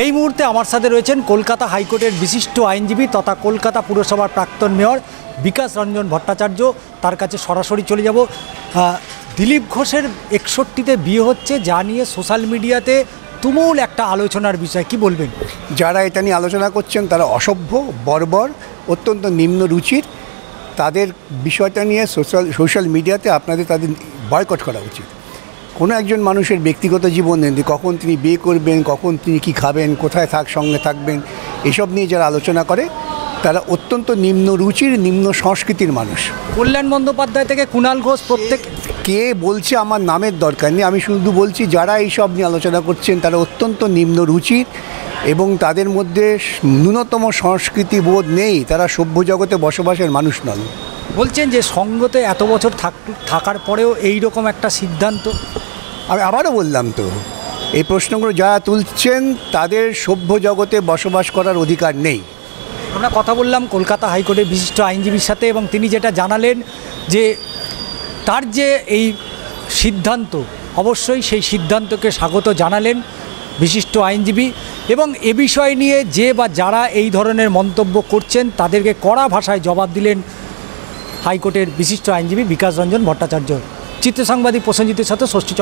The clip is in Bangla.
এই মুহূর্তে আমার সাথে রয়েছেন কলকাতা হাইকোর্টের বিশিষ্ট আইনজীবী তথা কলকাতা পুরসভার প্রাক্তন মেয়র বিকাশ রঞ্জন ভট্টাচার্য। তার কাছে সরাসরি চলে যাব। দিলীপ ঘোষের 61তে বিয়ে হচ্ছে, যা নিয়ে সোশ্যাল মিডিয়াতে তুমুল একটা আলোচনার বিষয়, কি বলবেন? যারা এটা নিয়ে আলোচনা করছেন তারা অসভ্য, বর্বর, অত্যন্ত নিম্ন রুচির। তাদের বিষয়টা নিয়ে সোশ্যাল মিডিয়াতে আপনাদের তাদের বয়কট করা উচিত। কোনো একজন মানুষের ব্যক্তিগত জীবনে কখন তিনি বিয়ে করবেন, কখন তিনি কি খাবেন, কোথায় সঙ্গে থাকবেন, এসব নিয়ে যারা আলোচনা করে তারা অত্যন্ত নিম্ন রুচির, নিম্ন সংস্কৃতির মানুষ। কল্যাণ বন্দ্যোপাধ্যায় থেকে কুণাল ঘোষ, প্রত্যেক কে বলছে আমার নামের দরকার নেই, আমি শুধু বলছি যারা এইসব নিয়ে আলোচনা করছেন তারা অত্যন্ত নিম্ন রুচির এবং তাদের মধ্যে ন্যূনতম সংস্কৃতি বোধ নেই। তারা সভ্য জগতে বসবাসের মানুষ নন। বলছেন যে সঙ্গতে এত বছর থাকার পরেও এই রকম একটা সিদ্ধান্ত। আমি আবারও বললাম তো, এই প্রশ্নগুলো যারা তুলছেন তাদের সভ্য জগতে বসবাস করার অধিকার নেই। আমরা কথা বললাম কলকাতা হাইকোর্টের বিশিষ্ট আইনজীবীর সাথে এবং তিনি যেটা জানালেন যে তার যে এই সিদ্ধান্ত, অবশ্যই সেই সিদ্ধান্তকে স্বাগত জানালেন বিশিষ্ট আইনজীবী এবং এ বিষয় নিয়ে যে বা যারা এই ধরনের মন্তব্য করছেন তাদেরকে কড়া ভাষায় জবাব দিলেন হাইকোর্টের বিশিষ্ট আইনজীবী বিকাশ রঞ্জন ভট্টাচার্য। চিত্র সাংবাদিক প্রসেনজিতের সাথে ষষ্ঠী।